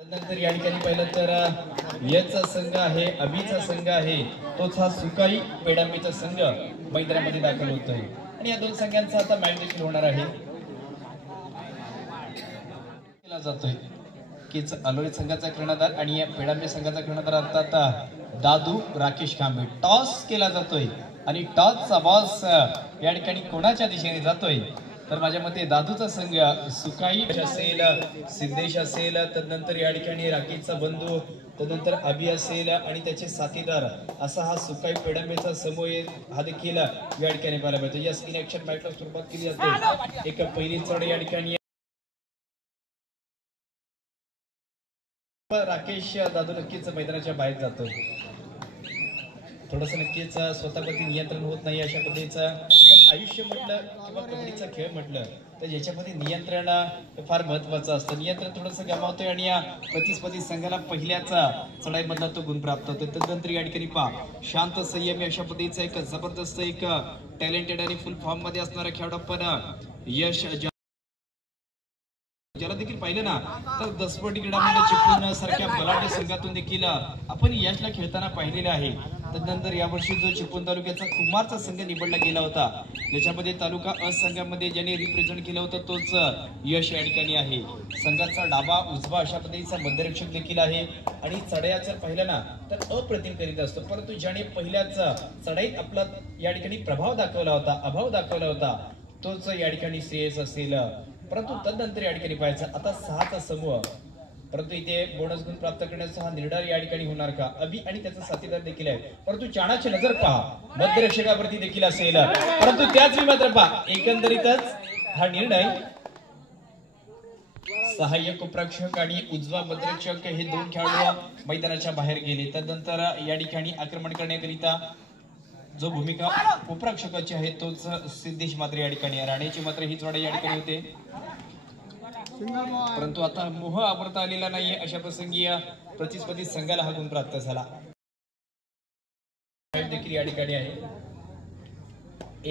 नंतर या ठिकाणी पाहिलं तर याचा संघ आहे, अभिचा संघ आहे, तोच हा सुकाई पेडांबीचा संघ मैदानामध्ये दाखल होतोय आणि या दोन संघांचा आता मॅच देखील होणार आहे. केला जातोय की अलोरे संघाचा कर्णधार आणि या पेडांबी संघाचा कर्णधार अर्थात दादू राकेश खांबे. टॉस केला जातोय आणि टॉसचा बॉस या ठिकाणी कोणाच्या दिशेने जातोय तर माझ्या मते दादूचा संघ सुकाई असेल, सिद्धेश असेल, तदनंतर या ठिकाणी राकेशचा बंधू, तदनंतर अभि असेल आणि त्याचे साथीदार असा हा सुकाई पेडंबेचा समूह हा देखील या ठिकाणी पाहायला मिळतो. या स्क्रीन ऍक्शन मॅचला सुरुवात केली जाते. एक पहिली चढ या ठिकाणी राकेश दादू नक्कीच मैदानाच्या बाहेर जातोय. थोडस नक्कीच स्वतःवरती नियंत्रण होत नाही अशा पद्धतीचं आयुष्य म्हटलं किंवा कबड्डीचा खेळ म्हटलं तर याच्यामध्ये नियंत्रण फार महत्वाचं असतं. नियंत्रण थोडंसं गमावतोय आणि या प्रतिस्पर्धी संघाला पहिल्याच चढाईमधला तो गुण प्राप्त होतोय. तदनंतर या ठिकाणी शांत संयमी अशा पद्धतीचा एक जबरदस्त एक टॅलेंटेड आणि फुल फॉर्म मध्ये असणारा खेळाडू पण यश ज्याला देखील पाहिलं ना तर दसपटी क्रीडामध्ये चिपळूण सारख्या बलाढ्य संघातून देखील आपण यशला खेळताना पाहिलेलं आहे. तदनंतर यावर्षी जो चिपळूण तालुक्याचा कुमारचा संघ निवडला गेला होता ज्याच्यामध्ये तालुका अ संघामध्ये ज्याने रिप्रेझेंट केलं होतं तोच यश या ठिकाणी आहे. संघाचा डावा उजवा अशा पद्धतीचा मध्यरक्षक देखील आहे आणि चढाईचं पाहिलं ना तर अप्रतिम करीत असतो, परंतु ज्याने पहिल्याच चढाईत आपला या ठिकाणी प्रभाव दाखवला होता, अभाव दाखवला होता तोच या ठिकाणी श्रेयस असेल. परंतु तदनंतर या ठिकाणी पाहायचं आता 6चा समूह, परंतु इथे बोनस गुण प्राप्त करण्याचा हा निर्धार या ठिकाणी होणार का? अभि आणि त्याचा साथीदार देखील आहे, परंतु चाणाची नजर पहा मध्यरक्षकावरती देखील असेल, परंतु त्याच मात्र पहा एकंदरीतच हा निर्णय सहाय्यक उपरक्षक आणि उजवा मध्यरक्षक हे दोन खेळाडू मैदानाच्या बाहेर गेले. तदनंतर या ठिकाणी आक्रमण करण्याकरिता जो भूमिका उपरक्षकाची आहे तोच सिद्धेश मात्र या ठिकाणी राणेची मात्र ही चढाई या ठिकाणी होते, परंतु आता मोह आवरता आलेला नाहीये. अशा प्रसंगी प्रतिस्पर्धी संघाला हा गुण प्राप्त झाला. देखील या ठिकाणी आहे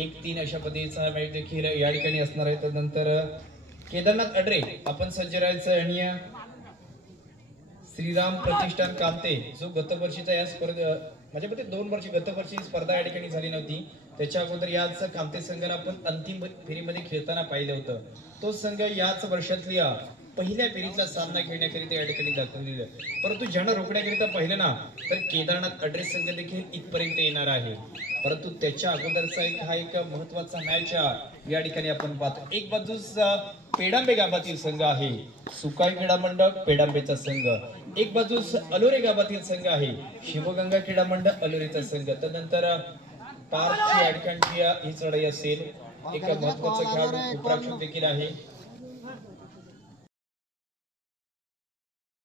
1-3 अशा पद्धतीचा मॅच देखील या ठिकाणी असणार आहे. तदनंतर केदारनाथ अडरे आपण सज्ज राहायचं आणि श्रीराम प्रतिष्ठान कामते जो गत वर्षीचा या स्पर्धा माझ्या मते 2 वर्षी गत वर्षी स्पर्धा या ठिकाणी झाली नव्हती, त्याच्या अगोदर याच कामते संघाला आपण अंतिम फेरीमध्ये खेळताना पाहिलं होतं. तो संघ याच वर्षातल्या पहिल्या फेरीतला सामना खेळण्याकरिता या ठिकाणी दाखवलेला, परंतु ज्यानं रोखण्याकरिता पाहिलं ना तर केदारनाथ अड्रेस संघ देखील इथपर्यंत येणार आहे. परंतु त्याच्या अगोदरचा एक महत्वाचा मॅच या ठिकाणी आपण पाहतो. एक बाजूस पेडांबे गावातील संघ आहे सुकाई क्रीडा मंडळ पेडांबेचा संघ, एक बाजूस अलोरे गावातील संघ आहे शिवगंगा क्रीडा मंडळ अलोरेचा संघ. तदनंतर पार्कची या ठिकाणची ही चढाई असेल, एक महत्वाचा खेळाडू उपरक्षक देखील आहे.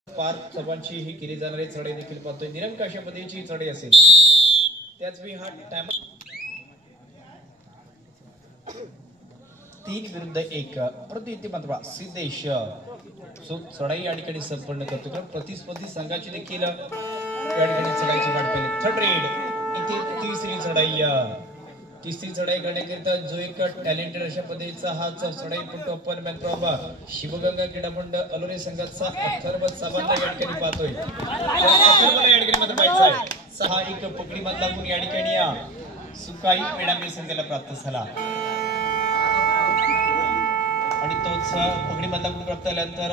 पार्क सर्वांची ही केली जाणारी चढाई देखील पाहतोय. निरंक अशा पद्धतीची ही चढाई असेल. त्याच वेळी हा टाइम 3 विरुद्ध 1, परंतु इथे मात्र सिद्धेश सो चढाई या ठिकाणी संपन्न करतो, कारण प्रतिस्पर्धी संघाची देखील या ठिकाणी चढाईची वाट पाहिली. थर्ड रेड इथे तिसरी चढाई करण्याकरिता जो एक टॅलेंटेड अशा पद्धतीचा हा चढाई पटू आपण मॅनप्रॉब शिवगंगा क्रीडा मंडळ अलोरे संघाचा अथर्व सावंत या ठिकाणी पाहतोय. अथर्वला या ठिकाणी मात्र पाहायचं आहे 6-1 पकडी मधला गुण या ठिकाणी सुकाई पेडांबे संघाला प्राप्त झाला आणि तोच पकडी मधला गुण प्राप्त झाल्यानंतर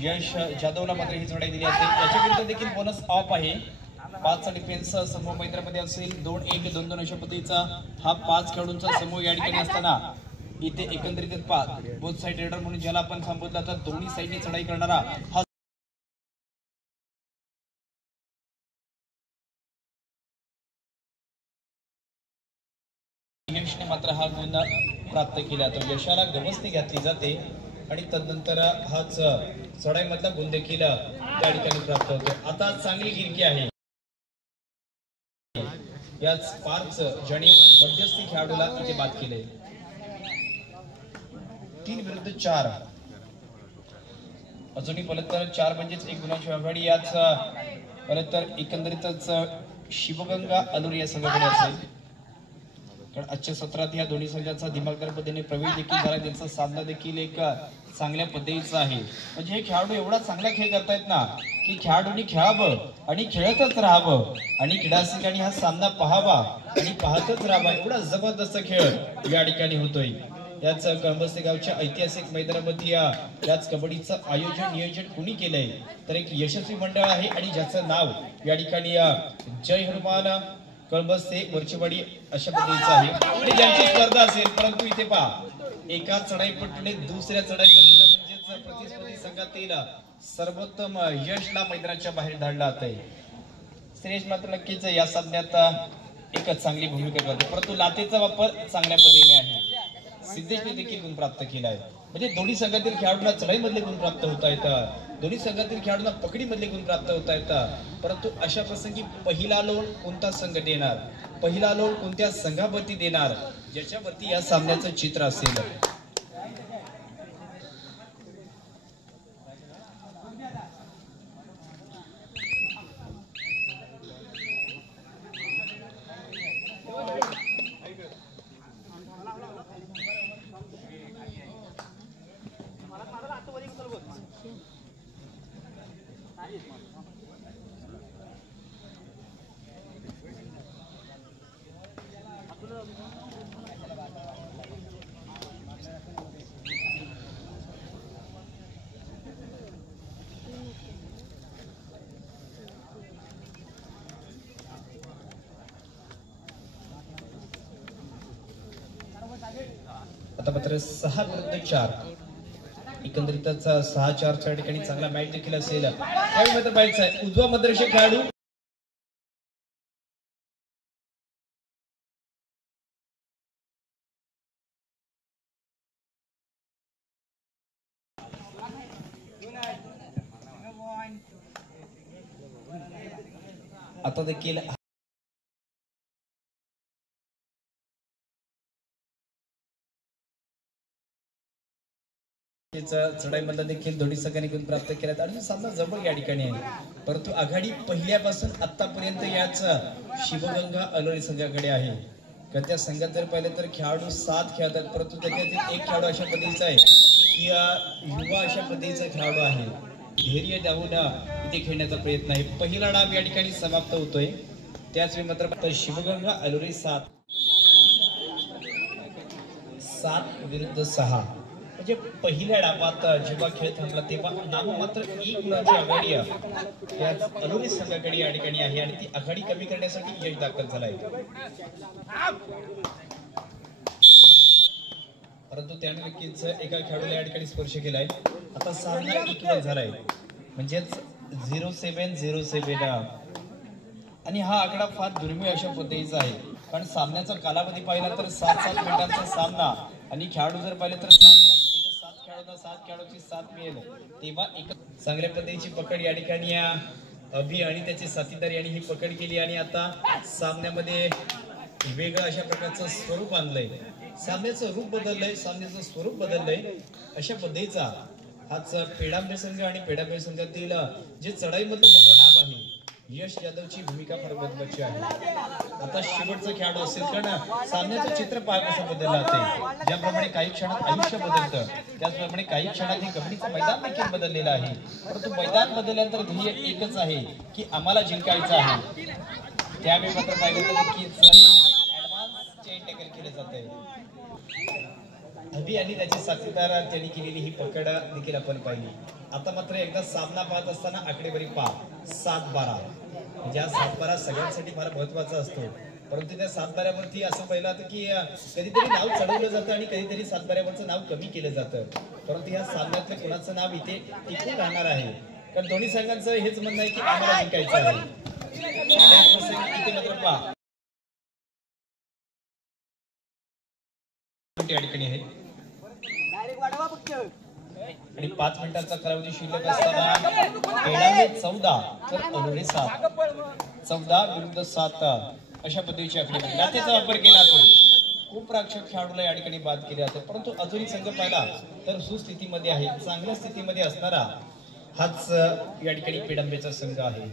यश जाधवला मात्र ही चढाई दिली असते. याच्या विरुद्ध देखील बोनस ऑफ आहे. 5चा डिफेन्स समूह मैदानामध्ये असेल, 2-1 2-2 अशा पद्धतीचा हा 5 खेळाडूंचा समूह या ठिकाणी असताना इथे एकंदरीत 5 बोथ साइड रेडर म्हणून ज्याला आपण संबोधलं तर दोन्ही साइडनी चढाई करणारा हा यशने मात्र हा गुण प्राप्त केला. तर यशाला गवसणी घातली जाते आणि तदनंतर हाच चढाई मधला गुण देखील त्या ठिकाणी प्राप्त होतो. आता चांगली गिरकी आहे याच पार्च ज्याने मध्यस्थी खेळाडूला इथे बाद केले. 3 विरुद्ध 4 अजूनही परत 4 म्हणजेच 1 गुणाची आघाडी याच परत एकंदरीतच शिवगंगा अलोरे या संघाकडे असेल. कारण आजच्या सत्रात या दोन्ही संघांचा दिमागदार पद्धतीने प्रवेश देखील झाला, त्यांचा सामना देखील एक चांगल्या पद्धतीचा आहे. म्हणजे हे खेळाडू एवढा चांगला खेळ करतायत ना की खेळाडूंनी खेळावं आणि खेळतच राहावं आणि क्रीडासिकांनी हा सामना पाहावा आणि पाहतच राहावा. एवढा जबरदस्त खेळ या ठिकाणी होतोय. याच कळंबस्ते गावच्या ऐतिहासिक मैदानामध्ये याच कबड्डीचं आयोजन नियोजन कुणी केलंय तर एक यशस्वी मंडळ आहे आणि ज्याचं नाव या ठिकाणी जय हनुमान कळंबस्ते वरचीवाडी अशा पद्धतीचं आहे. आणि ज्यांची स्पर्धा असेल परंतु इथे पहा एका चढाईपट्टीने दुसऱ्या चढाईपट्टीला म्हणजेच प्रतिस्पर्धी संघातील सर्वोत्तम यशला मैदानाच्या बाहेर धाडला आहे. श्रेयश मात्र नक्कीच या सामन्यात एक चांगली भूमिका करतो, परंतु लातेचा वापर चांगल्या पद्धतीने आहे. सिद्धेशने देखील गुण प्राप्त केला आहे. म्हणजे दोन्ही संघातील खेळाडूंना चढाईमधले गुण प्राप्त होत आहेत, दोन्ही संघातील खेळाडूंना पकडीमधले गुण प्राप्त होत आहेत. परंतु अशा प्रसंगी पहिला लोण कोणता संघ देणार, पहिला लोण कोणत्या संघावरती देणार, ज्याच्यावरती या सामन्याचं चित्र असेल. आता मात्र 6-4 एकंदरीतच 6-4 ठिकाणी चांगला मॅच देखील असेल. त्यावेळी मात्र पाहायचं आहे उजवा मध्यरक्षक खेळाडू आता देखील चढाईमधला देखील दोन्ही संघांनी गुण प्राप्त केला आणि सामना जवळ या ठिकाणी आहे. परंतु आघाडी पहिल्यापासून आतापर्यंत याच शिवगंगा अलोरी संघाकडे आहे. त्या संघात जर पाहिलं तर खेळाडू 7 खेळतात, परंतु त्याच्यातील एक खेळाडू अशा पद्धतीचा आहे की युवा अशा पद्धतीचा खेळाडू आहे. धैर्य दावून इथे खेळण्याचा प्रयत्न आहे. पहिला डाव या ठिकाणी समाप्त होतोय. त्याच वेळी मात्र शिवगंगा अलोरी 7 विरुद्ध 6 म्हणजे पहिल्या डावात जेव्हा खेळ थांबला तेव्हा नाममात्र 1 गुणाची आघाडी या अलोरी संघाकडे या ठिकाणी आहे आणि ती आघाडी कमी करण्यासाठी यश दाखल झालाय. परंतु त्याने नक्कीच एका खेळाडूला या ठिकाणी स्पर्श केलाय. आता सामना 1-1 झालाय म्हणजेच 0-7 आणि हा आकडा फार दुर्मिळ अशा पद्धतीचा आहे. कारण सामन्याचा कालावधी पाहिला तर 7-7 मिनिटांचा सामना आणि खेळाडू जर पाहिले तर 7 खेळाडूची 7 मिळेल तेव्हा एक चांगल्या पद्धतीची पकड या ठिकाणी अभि आणि त्याचे साथीदार यांनी ही पकड केली आणि आता सामन्यामध्ये वेगळं अशा प्रकारचं स्वरूप आणलंय. सामन्याचं रूप बदललंय, सामन्याचं स्वरूप बदललंय. अशा पद्धतीचा हाच पेडांबे संघ आणि पेडांबे संघातील जे चढाईमधलं मोठं नाव आहे यश यादवची भूमिका फार महत्वाची आहे. आता शेवटचा खेळाडू असेल कारण सामन्याचं चित्र पहा कसं बदललं जाते. ज्याप्रमाणे काही क्षणात आयुष्य बदलतं त्याचप्रमाणे काही क्षणात हे कबड्डीचं मैदान देखील बदललेलं आहे. परंतु मैदान बदलल्यानंतर ध्येय एकच आहे की आम्हाला जिंकायचं आहे. त्यावेळी मात्र पाहिलं तर नक्कीच ऍडव्हान्स चेन टॅकल केलं जातंय. अभि आणि त्याचे साथीदार त्यांनी केलेली ही पकड देखील आपण पाहिली. आता मात्र एकदा सामना पाहत असताना आकडेवारी पहा 7-12 म्हणजे 7-12 सगळ्यांसाठी फार महत्वाचा असतो. परंतु त्या 7-12वरती असं पाहिलं होतं की कधीतरी नाव चढवलं जातं आणि कधीतरी 7-12वरचं नाव कमी केलं जातं. परंतु या सामन्यातलं कोणाचं नाव इथे टिकून राहणार आहे कारण दोन्ही संघांचं हेच म्हणणं आहे की आम्हाला जिंकायचं आहे. इथे मात्र पहा या ठिकाणी आहे आणि 5 मिनिटांचा कालावधी शिल्लक असताना पेडांबे 14 तर अलोरी 7 14 विरुद्ध 7 अशा पद्धतीची आकडेवारी. लाथेचा वापर केला जातो. खूप रक्षक खेळाडूला या ठिकाणी बाद केले जाते. परंतु अजूनही संघ पाहिला तर सुस्थितीमध्ये आहे, चांगल्या स्थितीमध्ये असणारा हाच या ठिकाणी पेडांबेचा संघ आहे.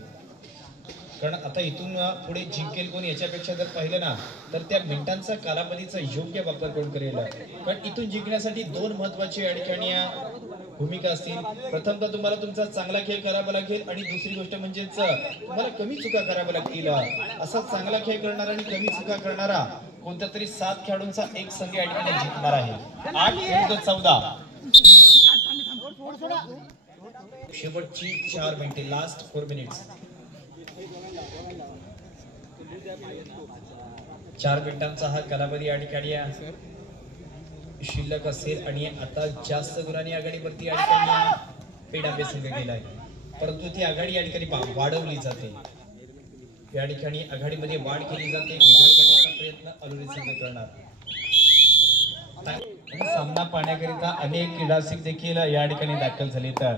कारण आता इथून पुढे जिंकेल कोण याच्यापेक्षा जर पाहिलं ना तर त्या मिनिटांचा कालावधीचा योग्य वापर कोण करेल. कारण इथून जिंकण्यासाठी दोन महत्वाचे या ठिकाणी भूमिका असतील. प्रथमतः तुम्हाला तुमचा चांगला खेळ करावा लागेल आणि दुसरी गोष्ट म्हणजेच तुम्हाला कमी चुका कराव्या लागतील. असा चांगला खेळ करणारा आणि कमी चुका करणारा कोणत्या तरी 7 खेळाडूंचा एक संघ या ठिकाणी जिंकणार आहे. 8-14 शेवटची 4 मिनिटे, लास्ट 4 मिनिट्स. 4 मिनिटांचा हा कालावधी या ठिकाणी शिल्लक असेल आणि आता जास्त गुणांनी आघाडीवरती या ठिकाणी पेडांबे संघ गेलाय. परंतु ती आघाडी या ठिकाणी वाढवली जाते. या ठिकाणी आघाडीमध्ये वाढ केली जाते. करण्याचा प्रयत्न अलुरे संघ करणार. सामना पाहण्याकरिता अनेक क्रीडारसिक देखील या ठिकाणी दाखल झाले. तर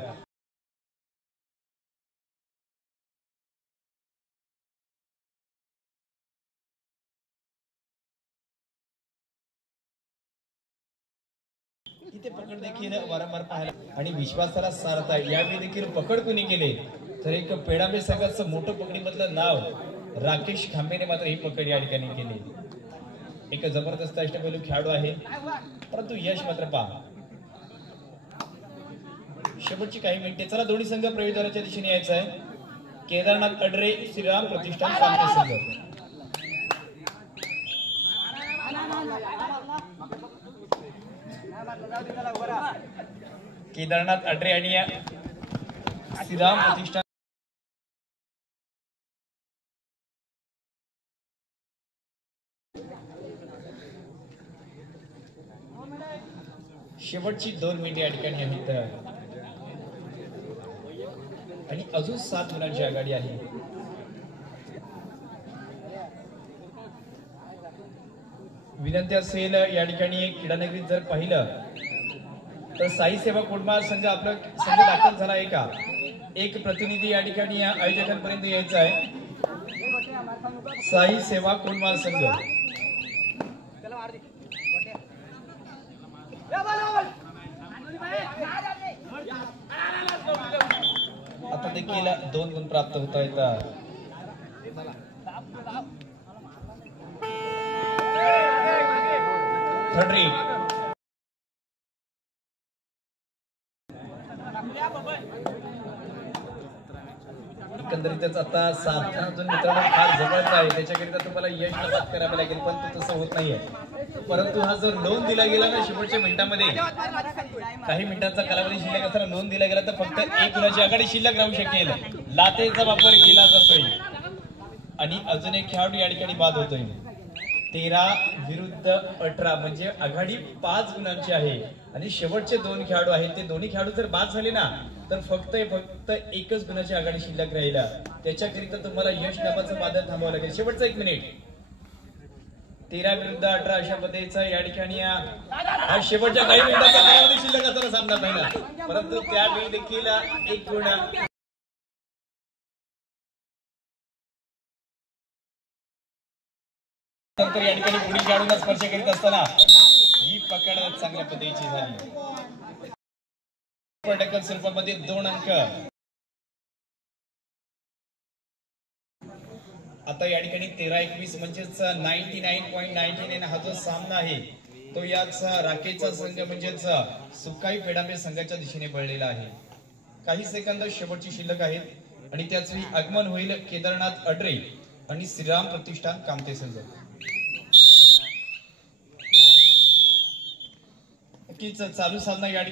इथे पकड देखील वारंवार पाहायला आणि विश्वासाला सार्थ आहे. यावेळी देखील पकड कुणी केले तर एक पेडांबे संघाचं मोठं पकडीमधलं नाव राकेश खांबेने मात्र ही पकड या ठिकाणी केली. एक जबरदस्त अष्टपैलू खेळाडू आहे, परंतु यश मात्र पहा. शेवटची काही मिनिटे. चला दोन्ही संघ प्रवेशद्वाराच्या दिशेने यायचं आहे. केदारनाथ अडरे, श्रीराम प्रतिष्ठान कामते संघ. केदारनाथ अडरे आणि श्रीराम प्रतिष्ठान. शेवटची 2 मिनिटे या ठिकाणी आहेत आणि अजून 7 गुणांची आघाडी आहे. विनंती असेल या ठिकाणी क्रीडानगरीत जर पाहिलं तर साई सेवा कोंडमाळ संघ आपला संघ दाखल झाला आहे का? एक प्रतिनिधी या ठिकाणी आयोजकांपर्यंत यायचा आहे. साई सेवा कोंडमाळ संघ आता देखील 2 गुण प्राप्त होत आहेत. एकंदरीतच आता साधना अजून मित्रांनो फार जवळच आहे. त्याच्याकरिता तुम्हाला यश प्राप्त करावं लागेल, पण तो तसं होत नाहीये. परंतु हा जर नोंद दिला गेला ना शेवटच्या मिनिटांमध्ये, काही मिनिटांचा कालावधी शिल्लक असताना नोंद दिला गेला तर फक्त 1 गुणाची आघाडी शिल्लक राहू शकेल. लातेचा वापर केला जातोय आणि अजून एक खेळाडू या ठिकाणी बाद होतोय. 13-18 म्हणजे आघाडी 5 गुणांची आहे आणि शेवटचे 2 खेळाडू आहेत. ते दोन्ही खेळाडू जर बाद झाले ना तर फक्त 1च गुणाची आघाडी शिल्लक राहिला. त्याच्याकरिता तुम्हाला यश नावाचं वादळ थांबावं लागेल. शेवटचा 1 मिनिट. 13-18 अशा पद्धतीचा या ठिकाणी हा शेवटच्या काही मिनिटाचा कालावधी शिल्लक असताना सामना पहिला, परंतु त्यावेळी देखील 1 गुण नंतर या ठिकाणी पुढील खेळाडूंना स्पर्श करीत असताना ही पकड चांगल्या पद्धतीची झाली. पटकन स्वरूपामध्ये 2 अंक. आता या ठिकाणी 13-21 म्हणजेच 99.99 हा जो सामना आहे तो याच राकेशचा संघ म्हणजेच सुकाई पेडांबे संघाच्या दिशेने बळलेला आहे. काही सेकंद शेवटची शिल्लक आहेत आणि त्याच वेळी आगमन होईल केदारनाथ अडरे आणि श्रीराम प्रतिष्ठान कामते संघ. नक्कीच चालू सामना या